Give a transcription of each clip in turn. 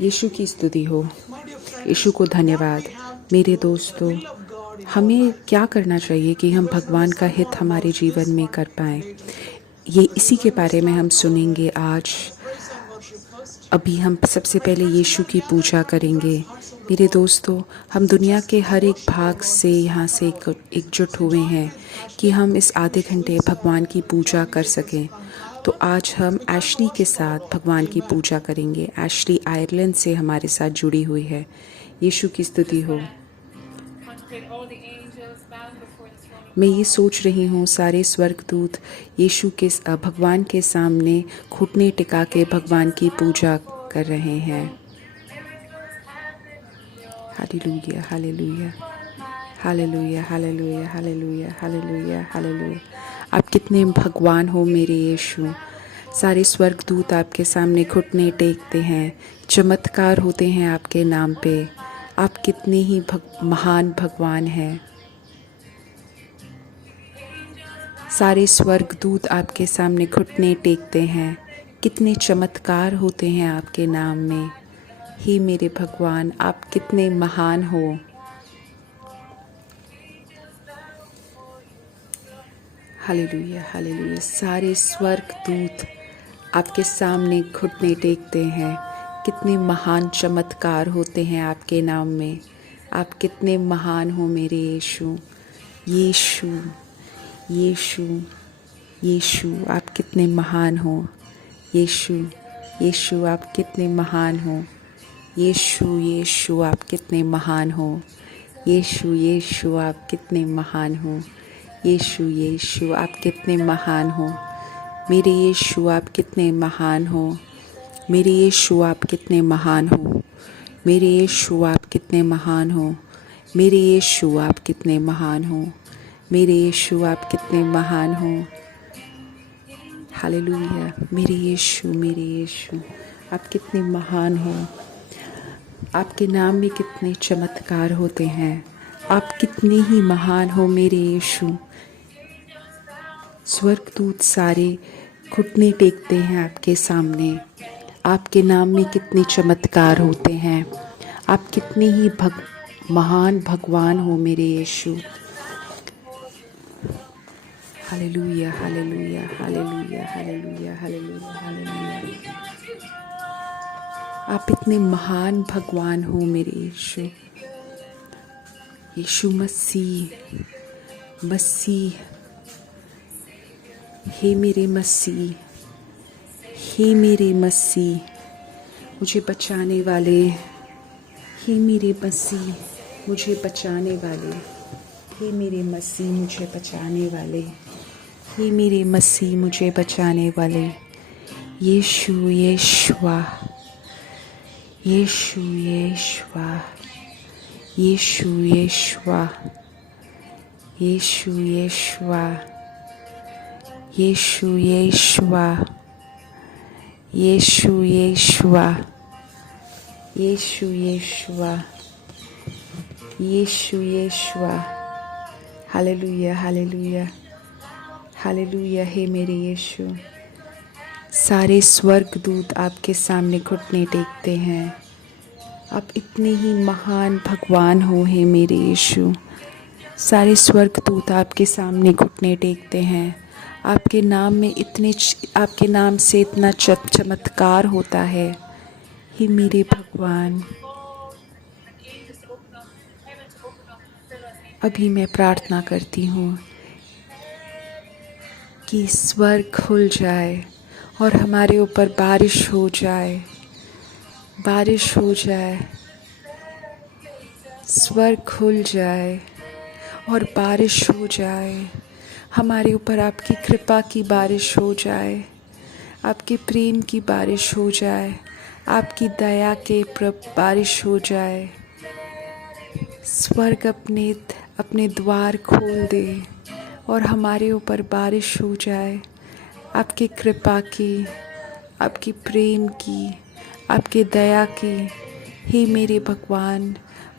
यीशु की स्तुति हो। यीशु को धन्यवाद। मेरे दोस्तों, हमें क्या करना चाहिए कि हम भगवान का हित हमारे जीवन में कर पाएँ? ये इसी के बारे में हम सुनेंगे आज। अभी हम सबसे पहले यीशु की पूजा करेंगे। मेरे दोस्तों, हम दुनिया के हर एक भाग से यहाँ से एकजुट हुए हैं कि हम इस आधे घंटे भगवान की पूजा कर सकें। तो आज हम एशली के साथ भगवान की पूजा करेंगे। एशली आयरलैंड से हमारे साथ जुड़ी हुई है। यीशु की स्तुति हो। मैं ये सोच रही हूँ, सारे स्वर्गदूत यीशु के भगवान के सामने घुटने टिका के भगवान की पूजा कर रहे हैं। Hallelujah, hallelujah, hallelujah, hallelujah, hallelujah, hallelujah, hallelujah. आप कितने भगवान हो मेरे यीशु। सारे स्वर्गदूत आपके सामने घुटने टेकते हैं। चमत्कार होते हैं आपके नाम पे। आप कितने ही महान भगवान हैं। सारे स्वर्गदूत आपके सामने घुटने टेकते हैं। कितने चमत्कार होते हैं आपके नाम में। हे मेरे भगवान, आप कितने महान हो। Hallelujah, hallelujah. सारे स्वर्गदूत आपके सामने घुटने टेकते हैं। कितने महान चमत्कार होते हैं आपके नाम में। आप कितने महान हो मेरे यीशु। यीशु, यीशु, यीशु, आप कितने महान हो। यीशु, यीशु, आप कितने महान हो। यीशु, यीशु, आप कितने महान हो। यीशु, यीशु, आप कितने महान हो। यीशु, यीशु, आप कितने महान हो। मेरे यीशु, आप कितने महान हो। मेरे यीशु, आप कितने महान हो। मेरे यीशु, आप कितने महान हो। मेरे यीशु, आप कितने महान हो। मेरे यीशु, आप कितने महान हो। हालेलुया। मेरे यीशु, मेरे यीशु, आप कितने महान हो। आपके नाम में कितने चमत्कार होते हैं। आप कितने ही महान हो मेरे यीशु। स्वर्गदूत सारे घुटने टेकते हैं आपके सामने। आपके नाम में कितने चमत्कार होते हैं। आप कितने ही महान भगवान हो मेरे Yeshu. Hallelujah, hallelujah, hallelujah, hallelujah, hallelujah, hallelujah. आप इतने महान भगवान हो मेरे यीशु। यीशु मसीह, मसीह, हे मेरे मसीह, हे मेरे मसीह, मुझे बचाने वाले। हे मेरे मसीह, मुझे बचाने वाले। हे मेरे मसीह, मुझे बचाने वाले। हे मेरे मसीह, मुझे बचाने वाले। Yeshu, Yeshua, Yeshu, Yeshua, Yeshu, Yeshua, Yeshu, Yeshua, Yeshu, Yeshua, Yeshu, Yeshua, Yeshu, Yeshua, Yeshu, Yeshua. Hallelujah, hallelujah, hallelujah. हे मेरे यीशु, सारे स्वर्गदूत आपके सामने घुटने टेकते हैं। आप इतने ही महान भगवान हो हे मेरे यीशु। सारे स्वर्गदूत आपके सामने घुटने टेकते हैं। आपके नाम में आपके नाम से इतना चमत्कार होता है। हे मेरे भगवान, अभी मैं प्रार्थना करती हूँ कि स्वर्ग खुल जाए और हमारे ऊपर बारिश हो जाए। बारिश हो जाए, स्वर्ग खुल जाए और बारिश हो जाए। हमारे ऊपर आपकी कृपा की बारिश हो जाए। आपके प्रेम की बारिश हो जाए। आपकी दया के बारिश हो जाए। स्वर्ग अपने द्वार खोल दे और हमारे ऊपर बारिश हो जाए। आपकी कृपा की, आपकी प्रेम की, आपके दया की। हे मेरे भगवान,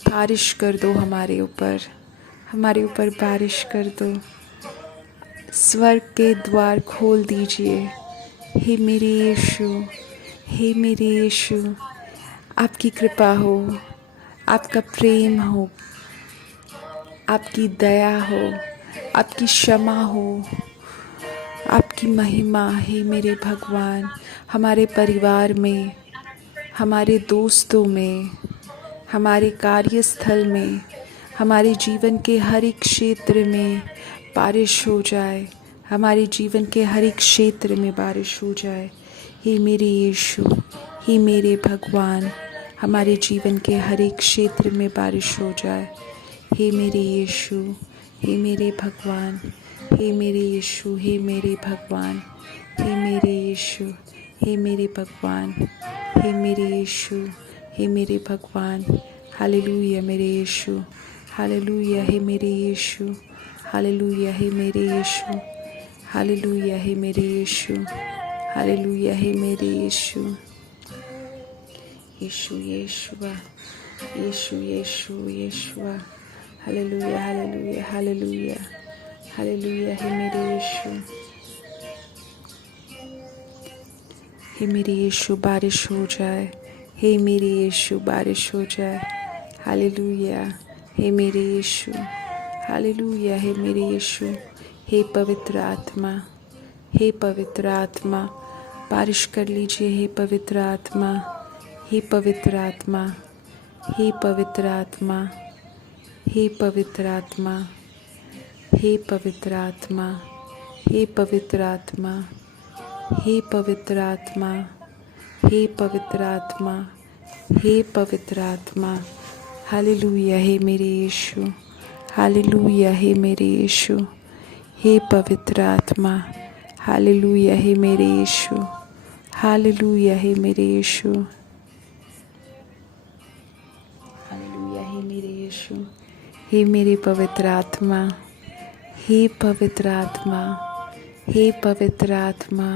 बारिश कर दो हमारे ऊपर बारिश कर दो। स्वर्ग के द्वार खोल दीजिए। हे मेरे यीशु, हे मेरे यीशु, आपकी कृपा हो, आपका प्रेम हो, आपकी दया हो, आपकी क्षमा हो, आपकी महिमा है मेरे भगवान। हमारे परिवार में, हमारे दोस्तों में, हमारे कार्यस्थल में, हमारे जीवन के हर एक क्षेत्र में बारिश हो जाए। हमारे जीवन के हर एक क्षेत्र में बारिश हो जाए। हे मेरे यीशु, हे मेरे भगवान, हमारे जीवन के हर एक क्षेत्र में बारिश हो जाए। हे मेरे यीशु, हे मेरे भगवान, हे मेरे यीशु, हे मेरे भगवान, हे मेरे यीशु, हे मेरे भगवान, हे मेरे यीशु, हे मेरे भगवान। हालेलुया मेरे यीशु, हालेलुया हे मेरे यीशु, हालेलुया हे मेरे यीशु, हालेलुया हे मेरे यीशु, हालेलुया हे मेरे यीशु। यीशु यीशुआ, यीशु यीशु Yeshua. Hallelujah hallelujah hallelujah hallelujah हे मेरे यीशु, हे मेरे यीशु बारिश हो जाए। हे मेरे यीशु बारिश हो जाए। हालेलुया हे मेरे यीशु, हालेलुया हे मेरे यीशु। हे पवित्र आत्मा, हे पवित्र आत्मा बारिश कर लीजिए। हे पवित्र आत्मा, हे पवित्र आत्मा, हे पवित्र आत्मा, हे पवित्र आत्मा, हे पवित्र आत्मा, हे पवित्र आत्मा, हे पवित्र आत्मा, हे पवित्र आत्मा, हे पवित्र आत्मा। हालेलुया हे मेरे यीशु, हालेलुया हे मेरे यीशु। हे पवित्र आत्मा, हालेलुया हे मेरे यीशु, हालेलुया हे मेरे यीशु, हालेलुया हे मेरे यीशु। हे मेरे पवित्र आत्मा, हे पवित्र आत्मा, हे पवित्र आत्मा।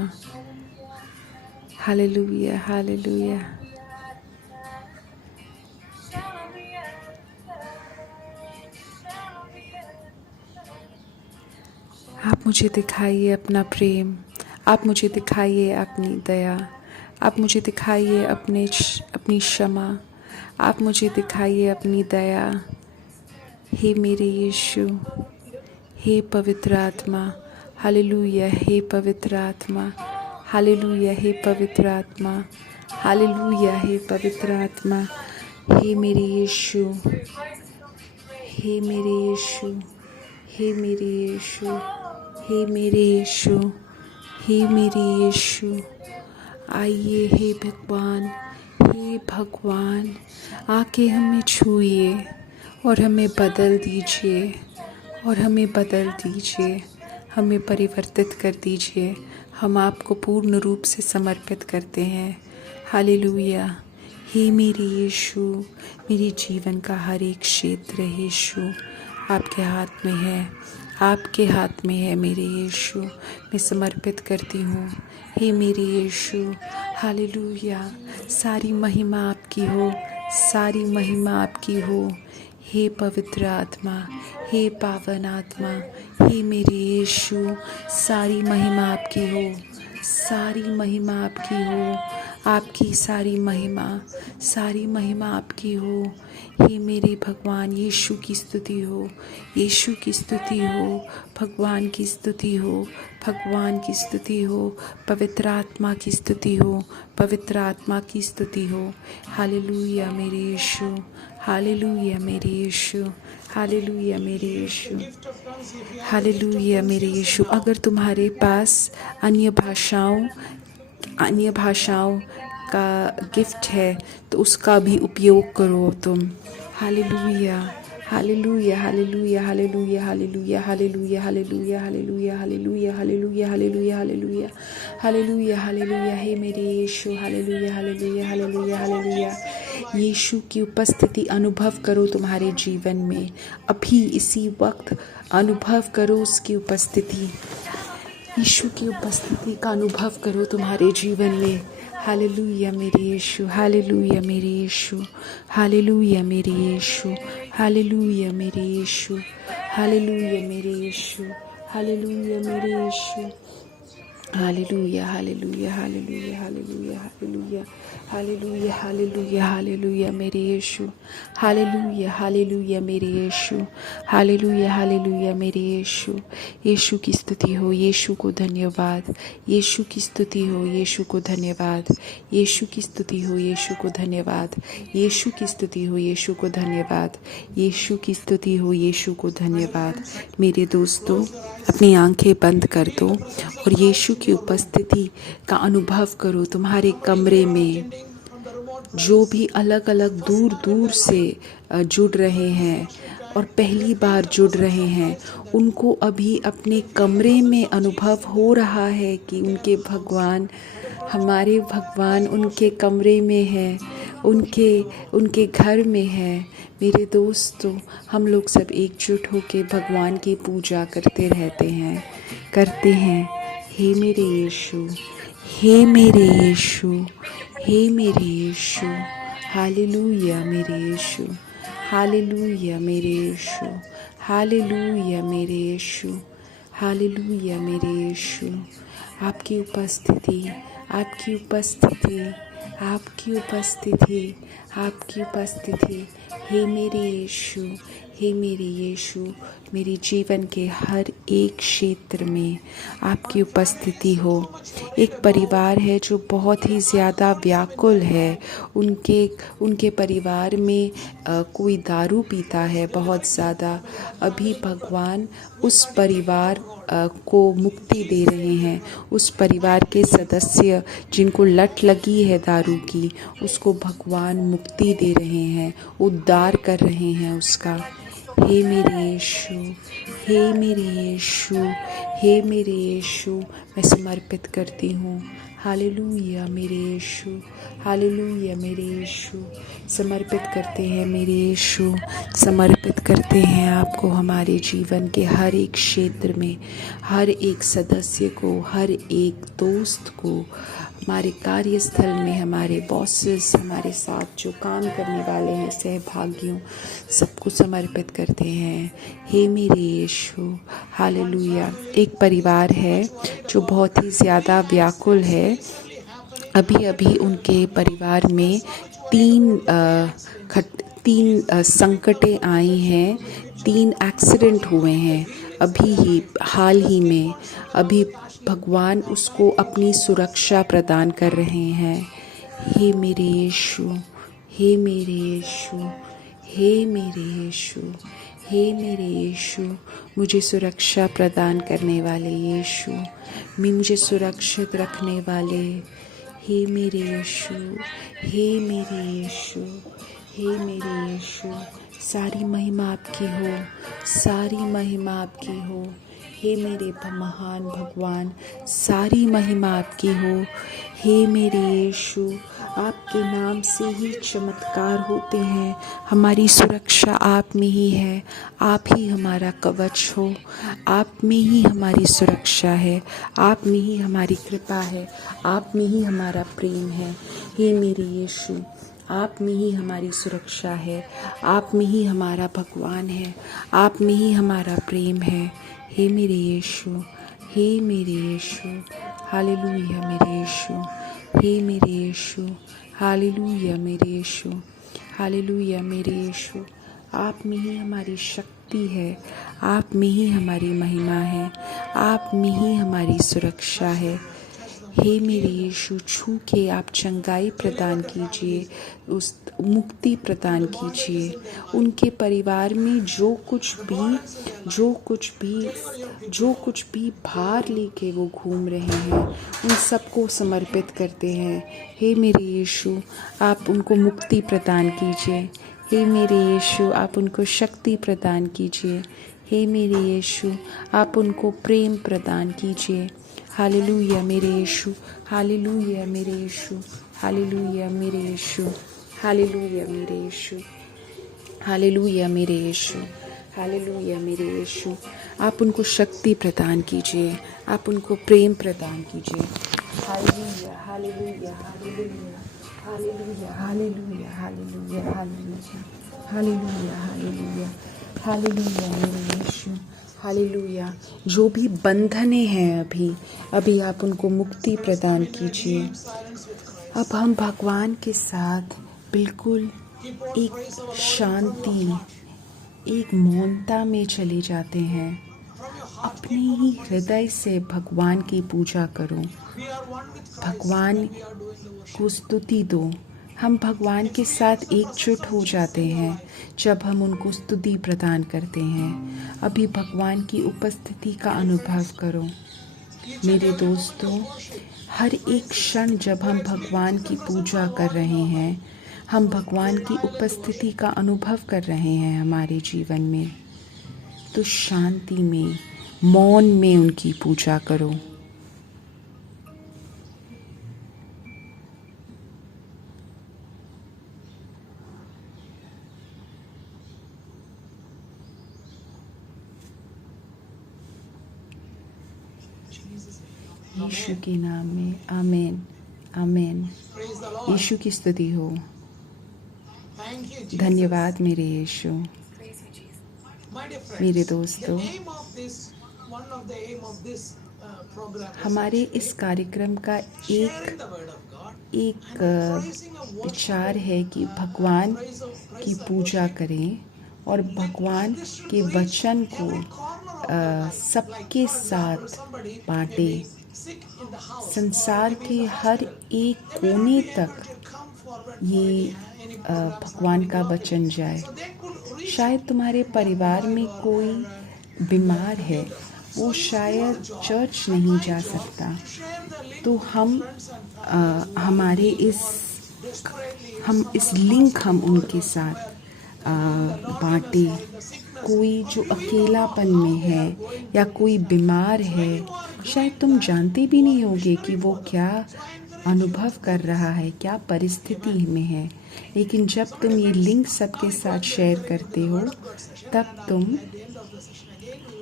Hallelujah hallelujah. आप मुझे दिखाइए अपना प्रेम, आप मुझे दिखाइए अपनी दया, आप मुझे दिखाइए अपनी क्षमा, आप मुझे दिखाइए अपनी दया। हे मेरे यीशु, हे पवित्र आत्मा, हालेलुया हे पवित्र आत्मा, हालेलुया हे पवित्र आत्मा, हालेलुया हे पवित्र आत्मा। हे मेरे यीशु, हे मेरे यीशु, हे मेरे यीशु, हे मेरे यीशु, हे मेरे यीशु। आइए हे भगवान, हे भगवान, आके हमें छूइए और हमें बदल दीजिए, और हमें बदल दीजिए, हमें परिवर्तित कर दीजिए। हम आपको पूर्ण रूप से समर्पित करते हैं। हालेलुया। हे मेरे यीशु, मेरे जीवन का हर एक क्षेत्र यीशु आपके हाथ में है, आपके हाथ में है मेरे यीशु। मैं समर्पित करती हूँ हे मेरे यीशु। हालेलुया। सारी महिमा आपकी हो, सारी महिमा आपकी हो। हे पवित्र आत्मा, हे पावन आत्मा, हे मेरे यीशु, सारी महिमा आपकी हो, सारी महिमा आपकी हो, आपकी सारी महिमा आपकी हो। हे मेरे भगवान, यीशु की स्तुति हो, यीशु की स्तुति हो, भगवान की स्तुति हो, भगवान की स्तुति हो, पवित्र आत्मा की स्तुति हो, पवित्र आत्मा की स्तुति हो। हालेलुया मेरे यीशु, हालेलुया मेरे यीशु, हालेलुया मेरे यीशु, हालेलुया मेरे यीशु। अगर तुम्हारे पास अन्य भाषाओं का गिफ्ट है तो उसका भी उपयोग करो तुम। Hallelujah hallelujah hallelujah hallelujah hallelujah hallelujah hallelujah hallelujah hallelujah hallelujah hallelujah hallelujah hallelujah hallelujah. हे मेरे Yeshu, hallelujah hallelujah hallelujah hallelujah. Yeshu की उपस्थिति अनुभव करो तुम्हारे जीवन में, अभी इसी वक्त अनुभव करो उसकी उपस्थिति। यीशु की उपस्थिति का अनुभव करो तुम्हारे जीवन में। हालेलुया मेरे यीशु, हालेलुया मेरे यीशु, हालेलुया मेरे यीशु, हालेलुया मेरे यीशु, हालेलुया मेरे यीशु, हालेलुया मेरे Yeshu, hallelujah hallelujah hallelujah hallelujah hallelujah hallelujah hallelujah hallelujah मेरे यीशु, हालेलुया हालेलुया मेरे यीशु, हालेलुया हालेलुया मेरे यीशु। यीशु की स्तुति हो, यीशु को धन्यवाद, यीशु की स्तुति हो, यीशु को धन्यवाद, यीशु की स्तुति हो, यीशु को धन्यवाद, यीशु की स्तुति हो, यीशु को धन्यवाद, यीशु की स्तुति हो, यीशु को धन्यवाद। मेरे दोस्तों, अपनी आंखें बंद कर दो और यीशु की उपस्थिति का अनुभव करो। तुम्हारे कमरे में जो भी अलग अलग दूर दूर से जुड़ रहे हैं और पहली बार जुड़ रहे हैं, उनको अभी अपने कमरे में अनुभव हो रहा है कि उनके भगवान, हमारे भगवान उनके कमरे में है, उनके घर में है। मेरे दोस्तों, हम लोग सब एकजुट होकर भगवान की पूजा करते रहते हैं। हे मेरे यीशु, हे मेरे यीशु, हे मेरे यीशु, हालेलुया मेरे यीशु, हालेलुया मेरे यीशु, हालेलुया मेरे यीशु, हालेलुया मेरे यीशु। आपकी उपस्थिति, आपकी उपस्थिति, आपकी उपस्थिति, आपकी उपस्थिति, हे मेरे यीशु, हे मेरे यीशु, मेरे जीवन के हर एक क्षेत्र में आपकी उपस्थिति हो। एक परिवार है जो बहुत ही ज़्यादा व्याकुल है। उनके परिवार में कोई दारू पीता है बहुत ज़्यादा। अभी भगवान उस परिवार को मुक्ति दे रहे हैं। उस परिवार के सदस्य जिनको लत लगी है दारू की, उसको भगवान मुक्ति दे रहे हैं, उद्धार कर रहे हैं उसका। हे मेरे यीशु, हे मेरे यीशु, हे मेरे यीशु, मैं समर्पित करती हूँ। हालेलुया मेरे यीशु, हालेलुया मेरे यीशु। समर्पित करते हैं मेरे यीशु, समर्पित करते हैं आपको हमारे जीवन के हर एक क्षेत्र में, हर एक सदस्य को, हर एक दोस्त को, हमारे कार्यस्थल में, हमारे बॉसेस, हमारे साथ जो काम करने वाले हैं, सहभागियों, सबको समर्पित करते हैं। हे मेरे यीशु, हालेलुया। एक परिवार है जो बहुत ही ज़्यादा व्याकुल है। अभी अभी उनके परिवार में तीन संकटें आई हैं, 3 एक्सीडेंट हुए हैं हाल ही में। अभी भगवान उसको अपनी सुरक्षा प्रदान कर रहे हैं। हे मेरे यीशु, हे मेरे यीशु, हे मेरे यीशु, हे मेरे यीशु, मुझे सुरक्षा प्रदान करने वाले यीशु, मुझे सुरक्षित रखने वाले, हे मेरे यीशु, हे मेरे यीशु, हे मेरे यीशु, सारी महिमा आपकी हो, सारी महिमा आपकी हो। हे मेरे महान भगवान, सारी महिमा आपकी हो। हे मेरे यीशु, आपके नाम से ही चमत्कार होते हैं। हमारी सुरक्षा आप में ही है। आप ही हमारा कवच हो। आप में ही हमारी सुरक्षा है। आप में ही हमारी कृपा है। आप में ही हमारा प्रेम है। हे मेरे यीशु, आप में ही हमारी सुरक्षा है। आप में ही हमारा भगवान है। आप में ही हमारा प्रेम है। हे मेरे यीशु, हे मेरे यीशु, हालेलुया मेरे यीशु, हे मेरे यीशु, हालेलुया मेरे यीशु, हालेलुया मेरे यीशु। आप में ही हमारी शक्ति है। आप में ही हमारी महिमा है। आप में ही हमारी सुरक्षा है। हे मेरे यीशु, छू के आप चंगाई प्रदान कीजिए, उस मुक्ति प्रदान कीजिए। उनके परिवार में जो कुछ भी भार लेके वो घूम रहे हैं, उन सबको समर्पित करते हैं। हे मेरे यीशु, आप उनको मुक्ति प्रदान कीजिए। हे मेरे यीशु, आप उनको शक्ति प्रदान कीजिए। हे मेरे यीशु, आप उनको प्रेम प्रदान कीजिए। हालेलुया मेरे यीशु, हालेलुया मेरे यीशु, हालेलुया मेरे यीशु, हालेलुया मेरे यीशु, हालेलुया मेरे यीशु, हालेलुया मेरे यीशु। आप उनको शक्ति प्रदान कीजिए। आप उनको प्रेम प्रदान कीजिए। Hallelujah, hallelujah, hallelujah, hallelujah, hallelujah, hallelujah, hallelujah, hallelujah, hallelujah, hallelujah मेरे यीशु, हालेलुया। जो भी बंधने हैं अभी आप उनको मुक्ति प्रदान कीजिए। अब हम भगवान के साथ बिल्कुल एक शांति, एक मौनता में चले जाते हैं। अपने ही हृदय से भगवान की पूजा करो, भगवान को स्तुति दो। हम भगवान के साथ एकजुट हो जाते हैं जब हम उनको स्तुति प्रदान करते हैं। अभी भगवान की उपस्थिति का अनुभव करो मेरे दोस्तों। हर एक क्षण जब हम भगवान की पूजा कर रहे हैं, हम भगवान की उपस्थिति का अनुभव कर रहे हैं हमारे जीवन में। तो शांति में, मौन में उनकी पूजा करो। यीशु के नाम में आमीन, आमीन। यीशु की स्तुति हो। धन्यवाद मेरे यीशु। मेरे दोस्तों, हमारे इस कार्यक्रम का एक विचार है कि भगवान की पूजा करें और भगवान के वचन को सबके साथ बांटें। संसार के हर एक कोने तक ये भगवान का वचन जाए। शायद तुम्हारे परिवार में कोई बीमार है, वो शायद चर्च नहीं जा सकता, तो हम इस लिंक हम उनके साथ बांटे। कोई जो अकेलापन में है या कोई बीमार है, शायद तुम जानते भी नहीं होगे कि वो क्या अनुभव कर रहा है, क्या परिस्थिति में है, लेकिन जब तुम ये लिंक सबके साथ शेयर करते हो,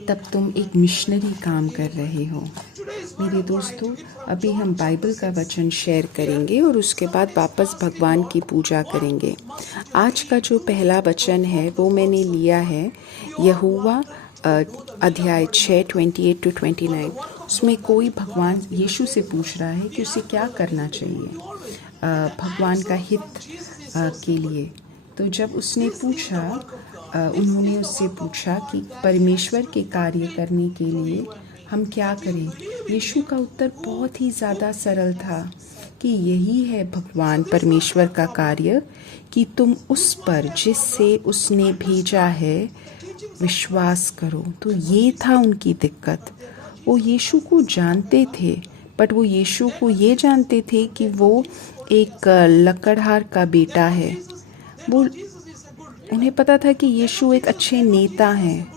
तब तुम एक मिशनरी काम कर रहे हो। मेरे दोस्तों, अभी हम बाइबल का वचन शेयर करेंगे और उसके बाद वापस भगवान की पूजा करेंगे। आज का जो पहला वचन है वो मैंने लिया है यहोवा अध्याय 6 28-29। उसमें कोई भगवान यीशु से पूछ रहा है कि उसे क्या करना चाहिए भगवान का हित के लिए। तो जब उसने पूछा, उन्होंने उससे पूछा कि परमेश्वर के कार्य करने के लिए हम क्या करें। यीशु का उत्तर बहुत ही ज़्यादा सरल था कि यही है भगवान परमेश्वर का कार्य, कि तुम उस पर जिससे उसने भेजा है विश्वास करो। तो ये था उनकी दिक्कत। वो यीशु को जानते थे, बट वो यीशु को ये जानते थे कि वो एक लकड़हार का बेटा है। उन्हें पता था कि यीशु एक अच्छे नेता हैं,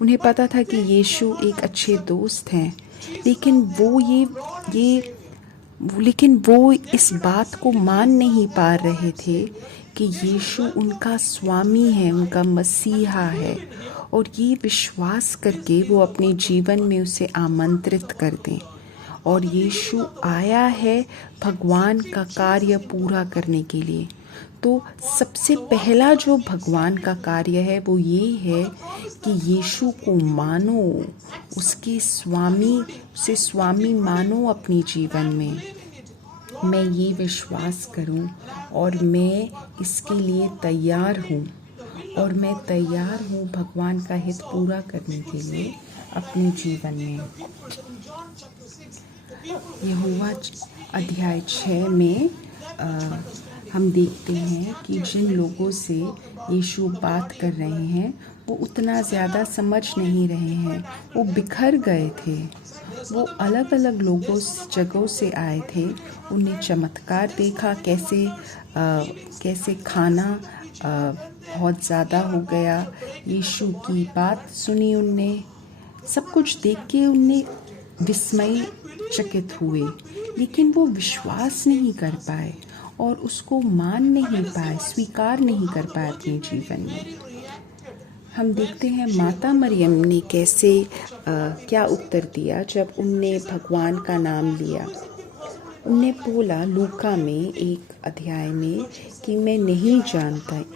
उन्हें पता था कि यीशु एक अच्छे दोस्त हैं, लेकिन वो इस बात को मान नहीं पा रहे थे कि यीशु उनका स्वामी है, उनका मसीहा है, और ये विश्वास करके वो अपने जीवन में उसे आमंत्रित कर दें। और यीशु आया है भगवान का कार्य पूरा करने के लिए। तो सबसे पहला जो भगवान का कार्य है वो ये है कि यीशु को मानो, उसे स्वामी मानो अपने जीवन में। मैं ये विश्वास करूं और मैं इसके लिए तैयार हूं, और मैं तैयार हूं भगवान का हित पूरा करने के लिए अपने जीवन में। यहोवा अध्याय 6 में हम देखते हैं कि जिन लोगों से यीशु बात कर रहे हैं वो उतना ज़्यादा समझ नहीं रहे हैं, वो बिखर गए थे, वो अलग अलग जगहों से आए थे। उन्हें चमत्कार देखा, कैसे खाना बहुत ज़्यादा हो गया, यीशु की बात सुनी, उनने सब कुछ देख के उन्हें विस्मय चकित हुए, लेकिन वो विश्वास नहीं कर पाए और उसको मान नहीं पाए, स्वीकार नहीं कर पाए अपने जीवन में। हम देखते हैं माता मरियम ने कैसे क्या उत्तर दिया जब उनने भगवान का नाम लिया। उनने बोला लूका में एक अध्याय में कि मैं नहीं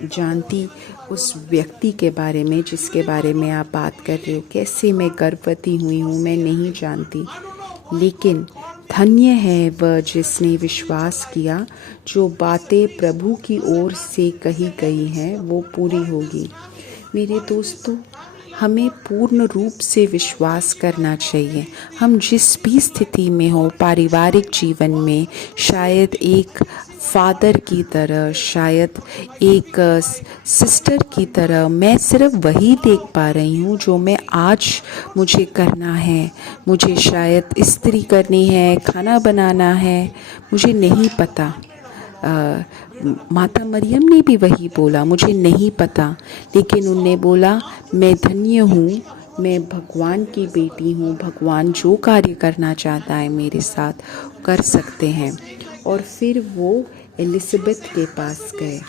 जानती उस व्यक्ति के बारे में जिसके बारे में आप बात कर रहे हो, कैसे मैं गर्भवती हुई हूँ मैं नहीं जानती, लेकिन धन्य है वह जिसने विश्वास किया, जो बातें प्रभु की ओर से कही गई हैं वो पूरी होगी। मेरे दोस्तों, हमें पूर्ण रूप से विश्वास करना चाहिए। हम जिस भी स्थिति में हो, पारिवारिक जीवन में, शायद एक फादर की तरह, शायद एक सिस्टर की तरह, मैं सिर्फ वही देख पा रही हूँ जो मैं आज मुझे करना है। मुझे शायद इस्त्री करनी है, खाना बनाना है, मुझे नहीं पता। माता मरियम ने भी वही बोला, मुझे नहीं पता, लेकिन उनने बोला मैं धन्य हूँ, मैं भगवान की बेटी हूँ, भगवान जो कार्य करना चाहता है मेरे साथ कर सकते हैं। और फिर वो एलिज़ाबेथ के पास गए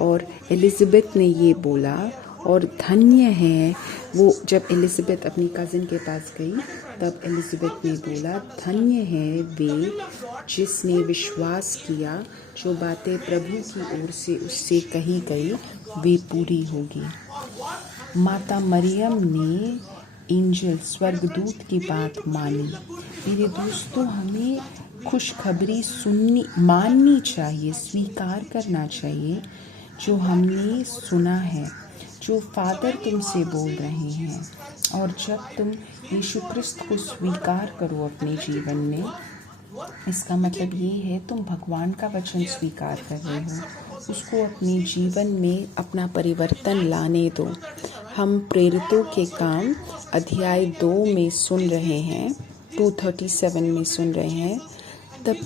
और एलिज़ाबेथ ने ये बोला, और धन्य है वो, जब एलिज़ाबेथ अपनी कज़न के पास गई तब एलिज़ाबेथ ने बोला धन्य है वे जिसने विश्वास किया, जो बातें प्रभु की ओर से उससे कही गई वे पूरी होगी। माता मरियम ने एंजल स्वर्गदूत की बात मानी। मेरे दोस्तों, हमें खुशखबरी माननी चाहिए, स्वीकार करना चाहिए जो हमने सुना है, जो फादर तुमसे बोल रहे हैं। और जब तुम यीशु क्रिस्त को स्वीकार करो अपने जीवन में, इसका मतलब ये है तुम भगवान का वचन स्वीकार कर रहे हो, उसको अपने जीवन में अपना परिवर्तन लाने दो। हम प्रेरितों के काम अध्याय 2 में सुन रहे हैं, 237 में सुन रहे हैं, तब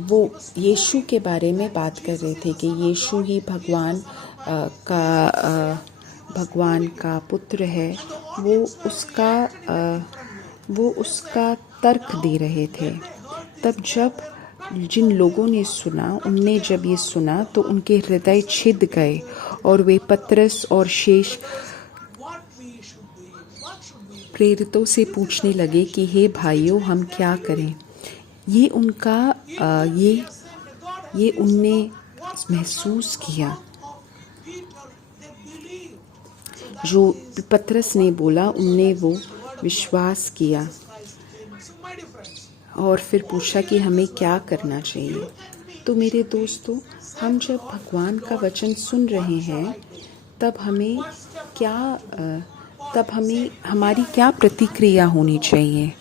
वो यीशु के बारे में बात कर रहे थे कि यीशु ही भगवान का पुत्र है। वो उसका तर्क दे रहे थे। तब जब जिन लोगों ने सुना, उनने जब ये सुना तो उनके हृदय छिद गए और वे पतरस और शेष प्रेरितों से पूछने लगे कि हे भाइयों, हम क्या करें। ये उनने महसूस किया जो पतरस ने बोला, उनने वो विश्वास किया और फिर पूछा कि हमें क्या करना चाहिए। तो मेरे दोस्तों, हम जब भगवान का वचन सुन रहे हैं तब हमारी क्या प्रतिक्रिया होनी चाहिए,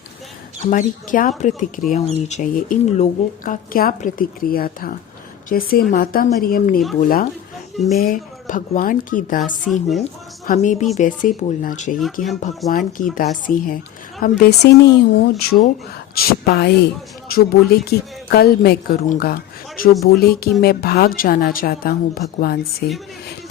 इन लोगों का क्या प्रतिक्रिया था। जैसे माता मरियम ने बोला मैं भगवान की दासी हूँ, हमें भी वैसे बोलना चाहिए कि हम भगवान की दासी हैं। हम वैसे नहीं हो जो छिपाए, जो बोले कि कल मैं करूँगा, जो बोले कि मैं भाग जाना चाहता हूँ भगवान से।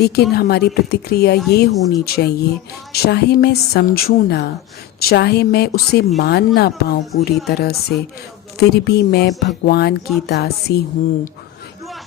लेकिन हमारी प्रतिक्रिया ये होनी चाहिए, चाहे मैं समझूँ ना, चाहे मैं उसे मान ना पाऊँ पूरी तरह से, फिर भी मैं भगवान की दासी हूँ।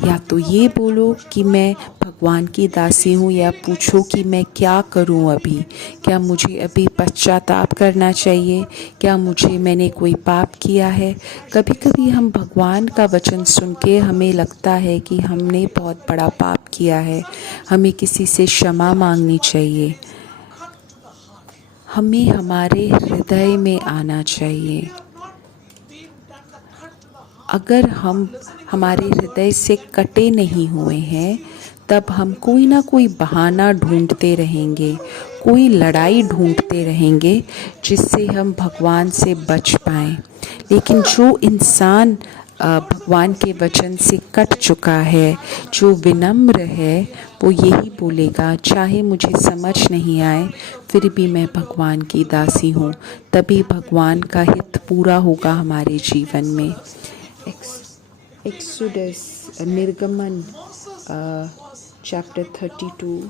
या तो ये बोलो कि मैं भगवान की दासी हूँ, या पूछो कि मैं क्या करूँ अभी। क्या मुझे अभी पश्चाताप करना चाहिए? क्या मैंने कोई पाप किया है? कभी कभी हम भगवान का वचन सुन के हमें लगता है कि हमने बहुत बड़ा पाप किया है, हमें किसी से क्षमा मांगनी चाहिए। हमें हमारे हृदय में आना चाहिए। अगर हम हमारे हृदय से कटे नहीं हुए हैं, तब हम कोई ना कोई बहाना ढूंढते रहेंगे, कोई लड़ाई ढूंढते रहेंगे जिससे हम भगवान से बच पाएं। लेकिन जो इंसान भगवान के वचन से कट चुका है, जो विनम्र है, वो यही बोलेगा चाहे मुझे समझ नहीं आए फिर भी मैं भगवान की दासी हूँ। तभी भगवान का हित पूरा होगा हमारे जीवन में। एक्सोडस, निर्गमन चैप्टर 32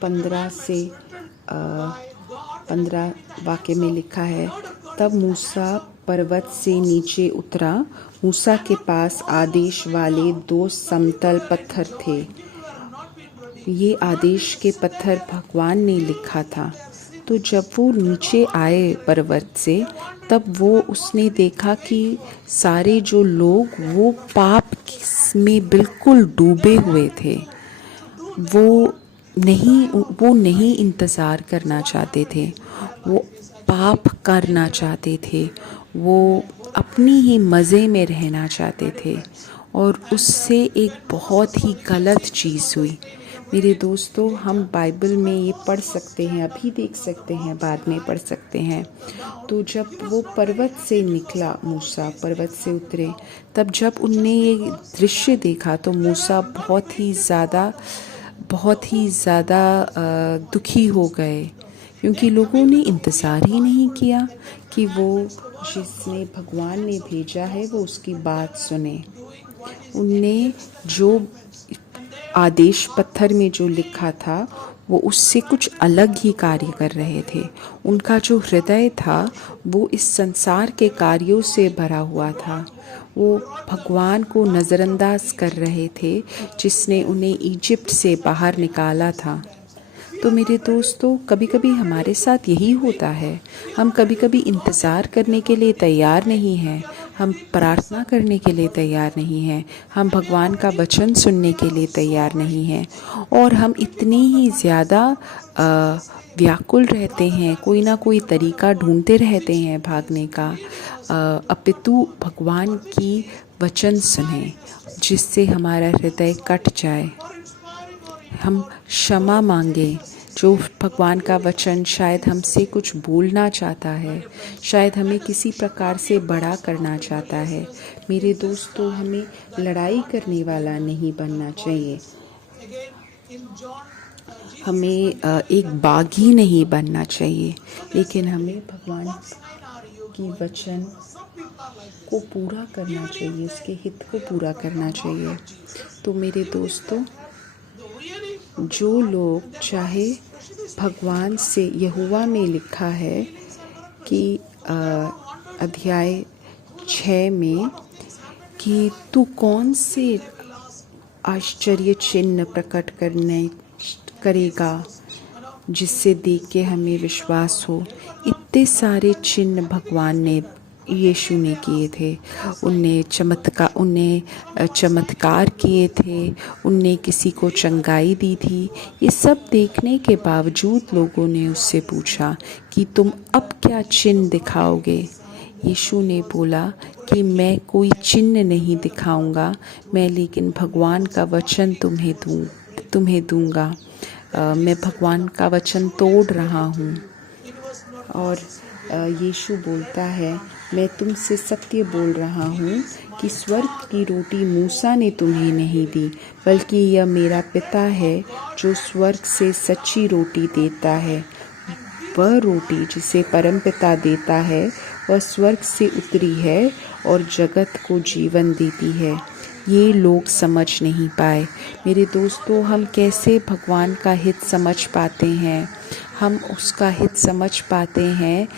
15 से 15 वाक्य में लिखा है, तब मूसा पर्वत से नीचे उतरा। मूसा के पास आदेश वाले 2 समतल पत्थर थे। ये आदेश के पत्थर भगवान ने लिखा था। तो तो जब वो नीचे आए पर्वत से, तब वो उसने देखा कि सारे जो लोग वो पाप में बिल्कुल डूबे हुए थे। वो नहीं इंतज़ार करना चाहते थे, वो पाप करना चाहते थे, वो अपनी ही मज़े में रहना चाहते थे, और उससे एक बहुत ही गलत चीज़ हुई। मेरे दोस्तों, हम बाइबल में ये पढ़ सकते हैं, अभी देख सकते हैं, बाद में पढ़ सकते हैं। तो जब वो पर्वत से निकला, मूसा पर्वत से उतरे, तब जब उनने ये दृश्य देखा तो मूसा बहुत ही ज़्यादा दुखी हो गए, क्योंकि लोगों ने इंतज़ार ही नहीं किया कि वो जिसने भगवान ने भेजा है वो उसकी बात सुने। उनने जो आदेश पत्थर में जो लिखा था वो उससे कुछ अलग ही कार्य कर रहे थे। उनका जो हृदय था वो इस संसार के कार्यों से भरा हुआ था। वो भगवान को नज़रअंदाज कर रहे थे जिसने उन्हें इजिप्ट से बाहर निकाला था। तो मेरे दोस्तों, कभी कभी हमारे साथ यही होता है। हम कभी कभी इंतज़ार करने के लिए तैयार नहीं हैं, हम प्रार्थना करने के लिए तैयार नहीं हैं, हम भगवान का वचन सुनने के लिए तैयार नहीं हैं, और हम इतने ही ज़्यादा व्याकुल रहते हैं, कोई ना कोई तरीका ढूंढते रहते हैं भागने का, अपितु भगवान की वचन सुने जिससे हमारा हृदय कट जाए। हम क्षमा मांगे। जो भगवान का वचन शायद हमसे कुछ बोलना चाहता है, शायद हमें किसी प्रकार से बड़ा करना चाहता है। मेरे दोस्तों, हमें लड़ाई करने वाला नहीं बनना चाहिए, हमें एक बागी नहीं बनना चाहिए, लेकिन हमें भगवान की वचन को पूरा करना चाहिए, उसके हित को पूरा करना चाहिए। तो मेरे दोस्तों, जो लोग चाहे भगवान से, यहोवा में लिखा है कि अध्याय 6 में कि तू कौन से आश्चर्य चिन्ह प्रकट करेगा जिससे देख के हमें विश्वास हो। इतने सारे चिन्ह भगवान ने, यीशु ने किए थे। उनने चमत्कार किए थे, उनने किसी को चंगाई दी थी। ये सब देखने के बावजूद लोगों ने उससे पूछा कि तुम अब क्या चिन्ह दिखाओगे। यीशु ने बोला कि मैं कोई चिन्ह नहीं दिखाऊंगा, मैं लेकिन भगवान का वचन तुम्हें दूंगा। मैं भगवान का वचन तोड़ रहा हूँ। और यीशु बोलता है, मैं तुमसे सत्य बोल रहा हूँ कि स्वर्ग की रोटी मूसा ने तुम्हें नहीं दी, बल्कि यह मेरा पिता है जो स्वर्ग से सच्ची रोटी देता है। वह रोटी जिसे परमपिता देता है वह स्वर्ग से उतरी है और जगत को जीवन देती है। ये लोग समझ नहीं पाए। मेरे दोस्तों, हम कैसे भगवान का हित समझ पाते हैं? हम उसका हित समझ पाते हैं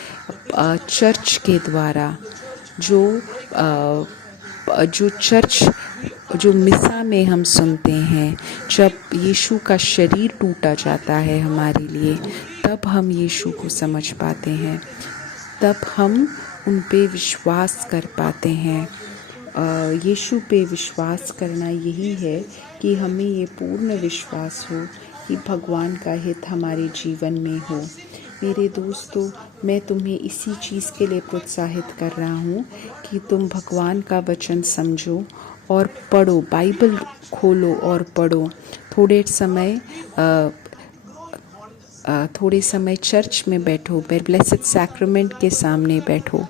चर्च के द्वारा। जो मिसा में हम सुनते हैं, जब यीशु का शरीर टूटा जाता है हमारे लिए, तब हम यीशु को समझ पाते हैं, तब हम उन पे विश्वास कर पाते हैं। यीशु पे विश्वास करना यही है कि हमें ये पूर्ण विश्वास हो कि भगवान का हित हमारे जीवन में हो। मेरे दोस्तों, मैं तुम्हें इसी चीज़ के लिए प्रोत्साहित कर रहा हूँ कि तुम भगवान का वचन समझो और पढ़ो, बाइबल खोलो और पढ़ो। थोड़े समय चर्च में बैठो, ब्लेसेड सैक्रामेंट के सामने बैठो।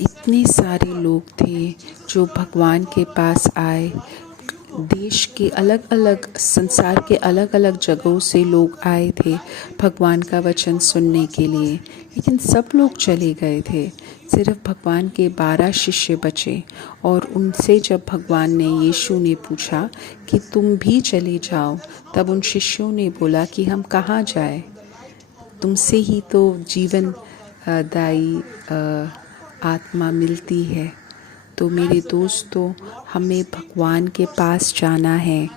इतने सारे लोग थे जो भगवान के पास आए। देश के अलग अलग, संसार के अलग अलग जगहों से लोग आए थे भगवान का वचन सुनने के लिए, लेकिन सब लोग चले गए थे। सिर्फ भगवान के 12 शिष्य बचे, और उनसे जब भगवान ने, यीशु ने पूछा कि तुम भी चले जाओ, तब उन शिष्यों ने बोला कि हम कहाँ जाए, तुमसे ही तो जीवन दायी आत्मा मिलती है। तो मेरे दोस्तों, हमें भगवान के पास जाना है,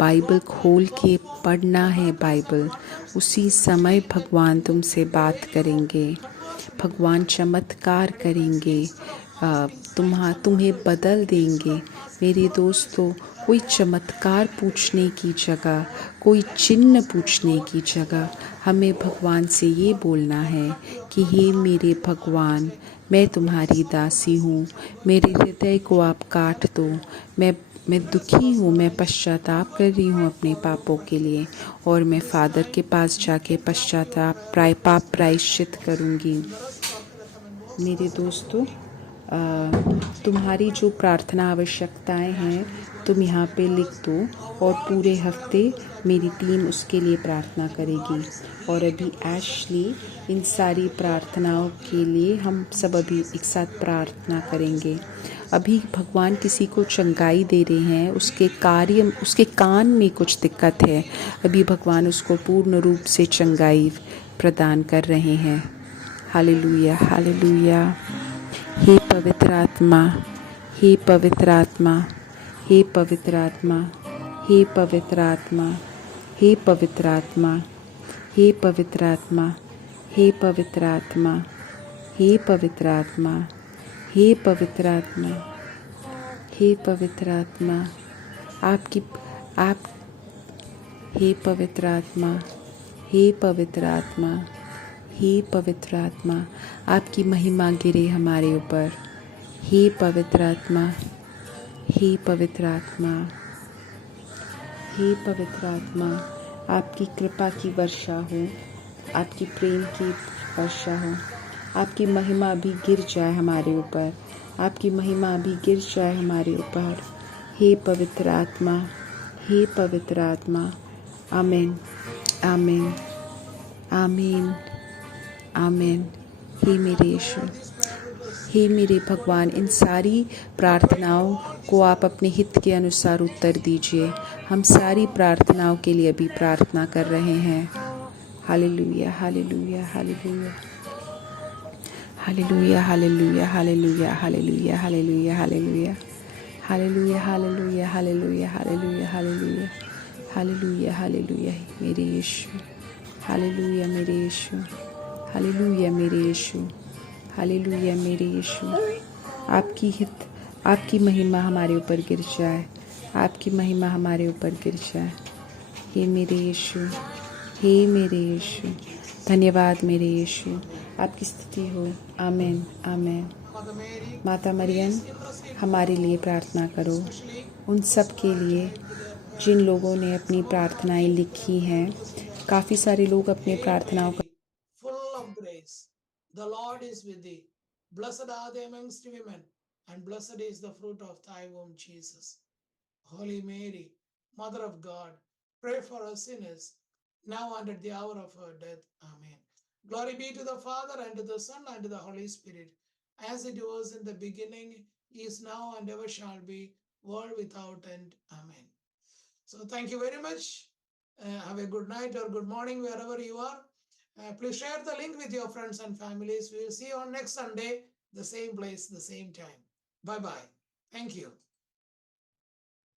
बाइबल खोल के पढ़ना है बाइबल, उसी समय भगवान तुमसे बात करेंगे, भगवान चमत्कार करेंगे, तुम्हें बदल देंगे। मेरे दोस्तों, कोई चमत्कार पूछने की जगह, कोई चिन्ह पूछने की जगह हमें भगवान से ये बोलना है कि हे मेरे भगवान, मैं तुम्हारी दासी हूँ, मेरे हृदय को आप काट दो। मैं दुखी हूँ, मैं पश्चाताप कर रही हूँ अपने पापों के लिए, और मैं फादर के पास जाके पाप प्रायश्चित करूँगी। मेरे दोस्तों, तुम्हारी जो प्रार्थना आवश्यकताएं हैं तुम यहाँ पे लिख दो, और पूरे हफ्ते मेरी टीम उसके लिए प्रार्थना करेगी। और अभी एशली इन सारी प्रार्थनाओं के लिए हम सब अभी एक साथ प्रार्थना करेंगे। अभी भगवान किसी को चंगाई दे रहे हैं, उसके कान में कुछ दिक्कत है, अभी भगवान उसको पूर्ण रूप से चंगाई प्रदान कर रहे हैं। Hallelujah, hallelujah. हे पवित्र आत्मा, हे पवित्र आत्मा, हे पवित्र आत्मा, हे पवित्र आत्मा, हे पवित्र आत्मा, हे पवित्र आत्मा, हे पवित्र आत्मा, हे पवित्र आत्मा, हे पवित्र आत्मा, हे पवित्र आत्मा, आप हे पवित्र आत्मा, हे पवित्र आत्मा, हे पवित्र आत्मा, आपकी महिमा गिरे हमारे ऊपर। हे पवित्र आत्मा, हे पवित्र आत्मा, हे पवित्र आत्मा, आपकी कृपा की वर्षा हो, आपकी प्रेम की वर्षा हो, आपकी महिमा भी गिर जाए हमारे ऊपर, आपकी महिमा भी गिर जाए हमारे ऊपर। हे पवित्र आत्मा, हे पवित्र आत्मा। आमीन, आमीन, आमीन, आमीन। हे मेरे यीशु, हे मेरे भगवान, इन सारी प्रार्थनाओं को आप अपने हित के अनुसार उत्तर दीजिए। हम सारी प्रार्थनाओं के लिए अभी प्रार्थना कर रहे हैं। Hallelujah, hallelujah, hallelujah, hallelujah, hallelujah, hallelujah, hallelujah, hallelujah, hallelujah, hallelujah, hallelujah, hallelujah, hallelujah, hallelujah, hallelujah, hallelujah मेरे यीशु, हालेलुया मेरे यीशु, हालेलुया मेरे यीशु, हालेलुया मेरे यीशु। आपकी महिमा हमारे ऊपर गिर जाए, आपकी महिमा हमारे ऊपर गिर जाए। हे मेरे यीशु, हे मेरे यीशु, धन्यवाद मेरे यीशु, आपकी स्तुति हो। आमीन, आमीन। माता मरियम, हमारे लिए प्रार्थना करो, उन सब के लिए जिन लोगों ने अपनी प्रार्थनाएं लिखी हैं। काफ़ी सारे लोग अपने प्रार्थनाओं का full of grace. The Lord is with thee. Blessed are thou amongst women, and blessed is the fruit of thy womb, Jesus. Holy Mary, Mother of God, pray for us sinners, now and at the hour of our death. Amen. Glory be to the Father, and to the Son, and to the Holy Spirit, as it was in the beginning, is now, and ever shall be, world without end. Amen. So thank you very much. Have a good night or good morning wherever you are. Please share the link with your friends and families. We will see you on next Sunday, the same place, the same time. Bye-bye. Thank you.